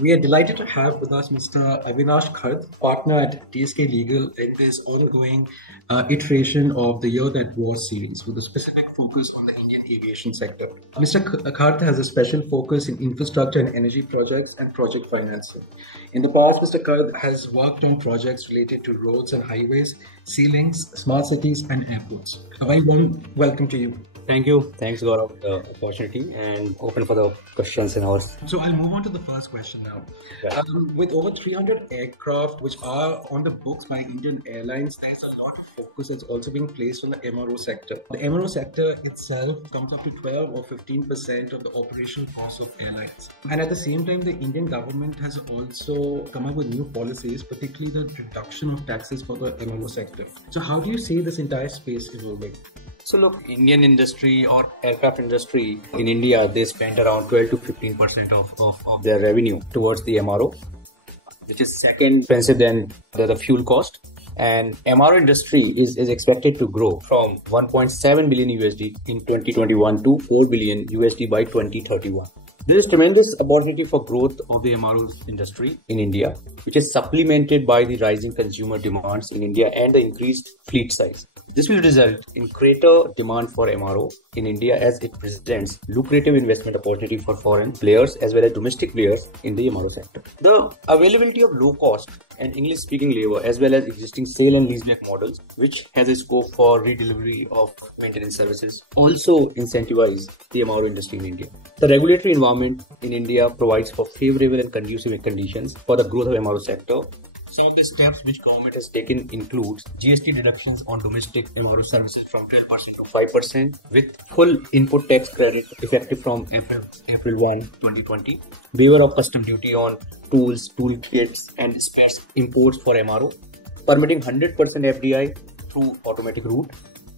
We are delighted to have with us Mr. Avinash Khard, partner at DSK Legal in this ongoing iteration of the Year That Was series with a specific focus on the Indian aviation sector. Mr. Khard has a special focus in infrastructure and energy projects and project financing. In the past, Mr. Khard has worked on projects related to roads and highways, sea links, smart cities, and airports. A very warm welcome to you. Thank you. Thanks, Gaurav, for the opportunity and open for the questions and ours. So I'll move on to the first question now. Yeah. With over 300 aircraft which are on the books by Indian Airlines, there's a lot of focus that's also being placed on the MRO sector. The MRO sector itself comes up to 12 or 15% of the operational cost of airlines. And at the same time, the Indian government has also come up with new policies, particularly the reduction of taxes for the MRO sector. So how do you see this entire space evolving? So look, Indian industry or aircraft industry in India, they spend around 12 to 15% of their revenue towards the MRO, which is second expensive than the fuel cost. And MRO industry is expected to grow from 1.7 billion USD in 2021 to 4 billion USD by 2031. There is tremendous opportunity for growth of the MRO industry in India, which is supplemented by the rising consumer demands in India and the increased fleet size. This will result in greater demand for MRO in India as it presents lucrative investment opportunity for foreign players as well as domestic players in the MRO sector. The availability of low cost and English speaking labor as well as existing sale and leaseback models, which has a scope for redelivery of maintenance services, also incentivize the MRO industry in India. The regulatory environment in India provides for favorable and conducive conditions for the growth of MRO sector. Some of the steps which government has taken includes GST deductions on domestic MRO services from 12% to 5% with full input tax credit effective from April 1, 2020, waiver of custom duty on tools, toolkits and spares imports for MRO, permitting 100% FDI through automatic route,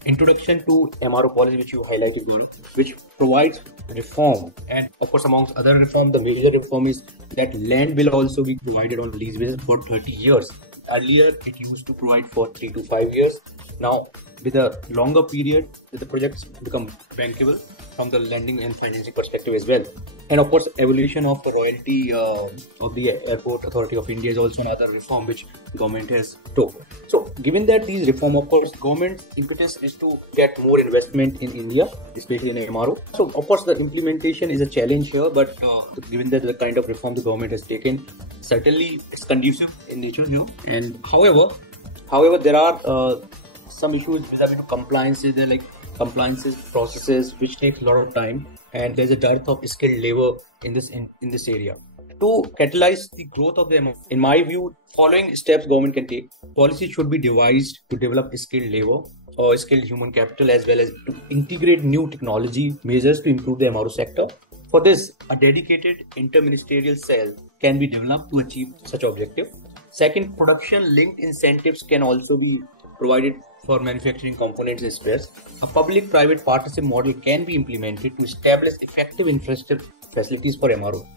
introduction to MRO policy which you highlighted, Gaurav, which provides reform, and of course amongst other reform, the major reform is that land will also be provided on lease basis for 30 years. Earlier it used to provide for 3 to 5 years. Now with a longer period, the projects become bankable from the lending and financing perspective as well. And of course, evolution of the royalty of the Airport Authority of India is also another reform which government has took. So given that these reform, of course, government's impetus is to get more investment in India, especially in MRO. So of course, the implementation is a challenge here, but given that the kind of reform the government has taken, certainly it's conducive in nature, And however, there are some issues vis-a-vis to compliances. They're like compliances processes which take a lot of time, and there's a dearth of skilled labor in this area. To catalyze the growth of them, in my view, following steps government can take. Policy should be devised to develop skilled labor or skilled human capital as well as to integrate new technology measures to improve the MRO sector. For this, a dedicated interministerial cell can be developed to achieve such objective. Second, production-linked incentives can also be provided for manufacturing components and spares. A public-private partnership model can be implemented to establish effective infrastructure facilities for MRO.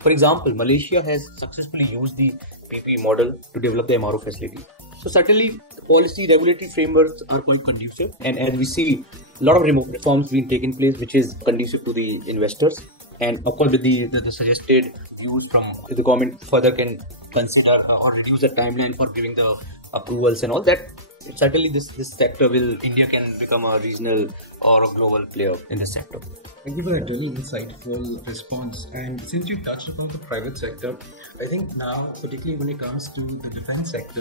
For example, Malaysia has successfully used the PPE model to develop the MRO facility. So certainly, policy regulatory frameworks are quite conducive, and as we see, a lot of reforms being taken place, which is conducive to the investors. And of course, with the suggested views from the government, further can consider or reduce the timeline for giving the approvals and all that. Certainly, this sector India can become a regional or a global player in this sector. Thank you for a really insightful response. And since you touched upon the private sector, I think now, particularly when it comes to the defense sector,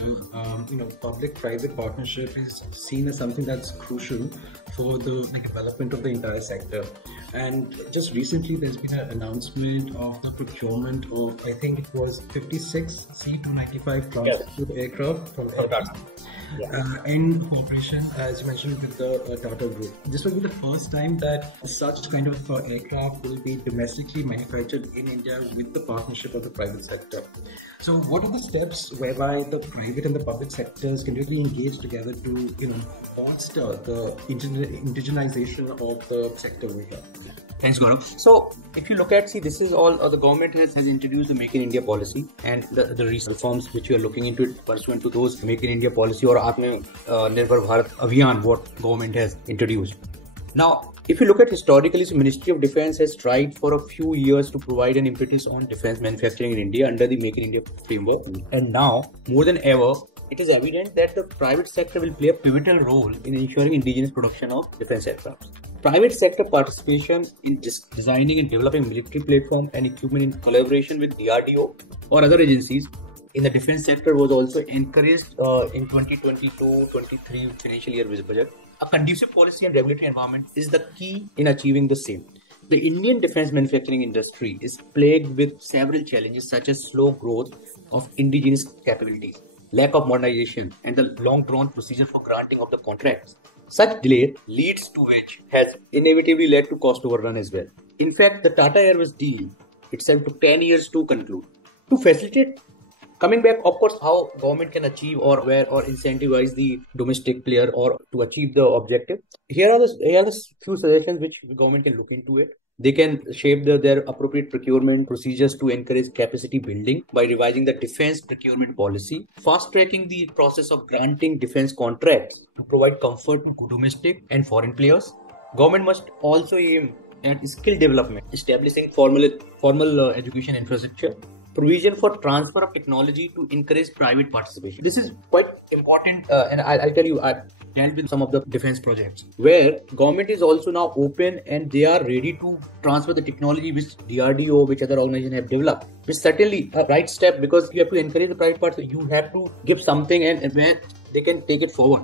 public-private partnership is seen as something that's crucial for the development of the entire sector. And just recently, there's been an announcement of the procurement of, I think it was 56 C-295 transport aircraft from Tata. In cooperation, as you mentioned, with the Tata Group. This will be the first time that such kind of aircraft will be domestically manufactured in India with the partnership of the private sector. So what are the steps whereby the private and the public sectors can really engage together to, bolster the indigenization of the sector we have? Thanks, Gaurav. So, if you look at, this is all the government has introduced the Make in India policy, and the recent reforms which we are looking into it pursuant to those Make in India policy or Atmanirbhar Bharat Aviation, what government has introduced. Now, If you look at historically, so Ministry of Defence has tried for a few years to provide an impetus on defence manufacturing in India under the Make in India framework. And now, more than ever, it is evident that the private sector will play a pivotal role in ensuring indigenous production of defence aircraft. Private sector participation in designing and developing military platform and equipment in collaboration with DRDO or other agencies in the defence sector was also encouraged in 2022-23 financial year budget. A conducive policy and regulatory environment is the key in achieving the same. The Indian defence manufacturing industry is plagued with several challenges such as slow growth of indigenous capabilities, lack of modernization, and the long-drawn procedure for granting of the contracts. Such delay leads to which has inevitably led to cost overrun as well. In fact, the Tata Airways deal itself took 10 years to conclude. To facilitate coming back, of course, how government can achieve or incentivize the domestic player or to achieve the objective. Here are the few suggestions which the government can look into it. They can shape their appropriate procurement procedures to encourage capacity building by revising the defense procurement policy, fast-tracking the process of granting defense contracts to provide comfort to domestic and foreign players. Government must also aim at skill development, establishing formal education infrastructure, provision for transfer of technology to encourage private participation. This is quite important, and I'll tell you, I've dealt with some of the defense projects where government is also now open and they are ready to transfer the technology which DRDO, which other organizations have developed. Which is certainly a right step because you have to encourage the private parts. You have to give something and where they can take it forward.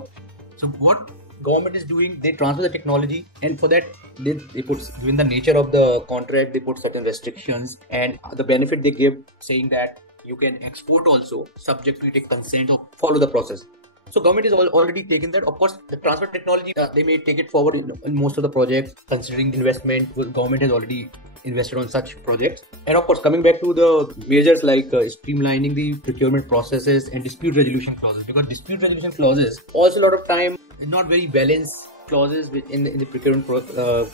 So what government is doing, they transfer the technology, and for that they put, given the nature of the contract, they put certain restrictions and the benefit they give, saying that you can export also subject to take consent or follow the process. So government is already taken that. Of course, the transfer technology, they may take it forward in most of the projects, considering the investment. Government has already invested on such projects. And of course, coming back to the measures like streamlining the procurement processes and dispute resolution clauses, because dispute resolution clauses also a lot of time not very balanced clauses in the procurement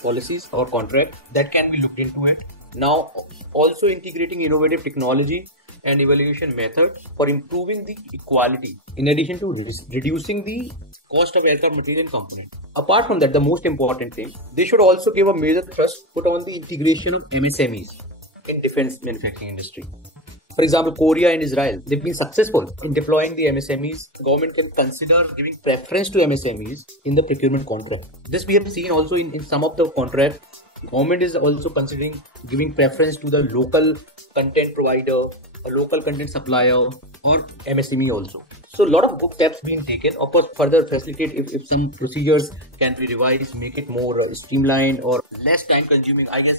policies or contract that can be looked into it. Now, also integrating innovative technology and evaluation methods for improving the equality, in addition to reducing the cost of aircraft material and component. Apart from that, the most important thing, they should also give a major thrust put on the integration of MSMEs in defense manufacturing industry. For example, Korea and Israel, they've been successful in deploying the MSMEs. Government can consider giving preference to MSMEs in the procurement contract. This we have seen also in some of the contracts. Government is also considering giving preference to the local content provider, a local content supplier, or MSME also. So a lot of good steps being taken. Of course, further facilitate if some procedures can be revised, make it more streamlined or less time consuming. I guess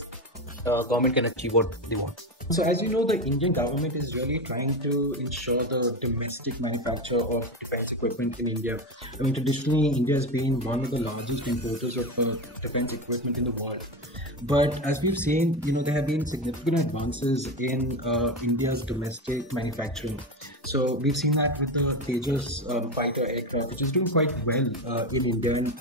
government can achieve what they want. So as you know, the Indian government is really trying to ensure the domestic manufacture of defense equipment in India. I mean, traditionally, India has been one of the largest importers of defense equipment in the world. But as we've seen, there have been significant advances in India's domestic manufacturing. So we've seen that with the Tejas fighter aircraft, which is doing quite well in India, and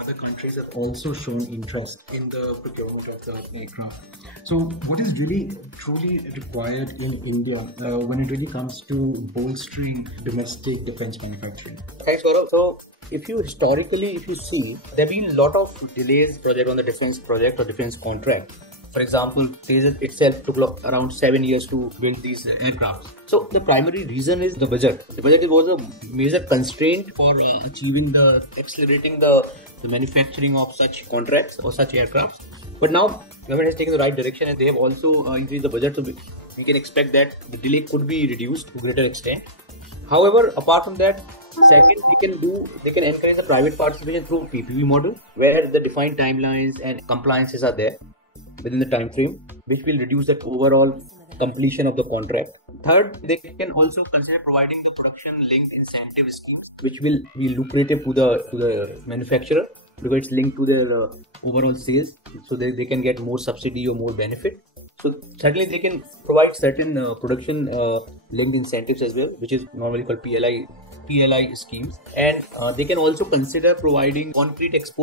other countries have also shown interest in the procurement of the aircraft. So what is really truly required in India when it really comes to bolstering domestic defense manufacturing? Thanks, Gaurav. So if you see, there have been a lot of delays project on the defense project or defense contract. For example, Tejas itself took around 7 years to build these aircrafts. So the primary reason is the budget. The budget was a major constraint for accelerating the manufacturing of such contracts or such aircrafts. But now government has taken the right direction and they have also increased the budget, so we can expect that the delay could be reduced to a greater extent. However, apart from that, second, they can encourage the private participation through PPP model, where the defined timelines and compliances are there within the time frame, which will reduce the overall completion of the contract. Third, they can also consider providing the production linked incentive scheme, which will be lucrative to the manufacturer because it's linked to their overall sales, so they can get more subsidy or more benefit. So certainly they can provide certain production linked incentives as well, which is normally called PLI schemes, and they can also consider providing concrete export